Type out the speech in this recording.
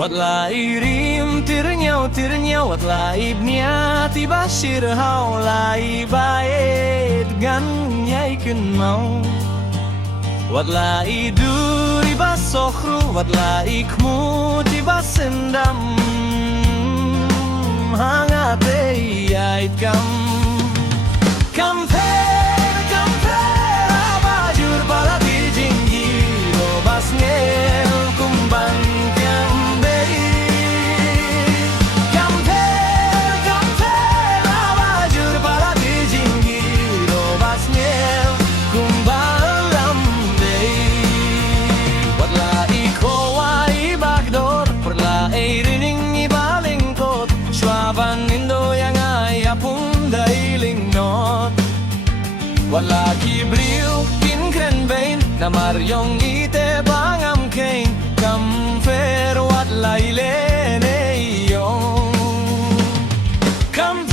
Wat lairim tirnya wat laib nia tiba sir hau lai baet gan nyai kun mau Wat lai duri bas sokhru wat lai kmu tiba sendam hangate ait kam abajur balati jinggi ro bas ngel kumbang Wala kibril kin kren bain na maryong ite bangam kain kam fer wat laile ne yong kam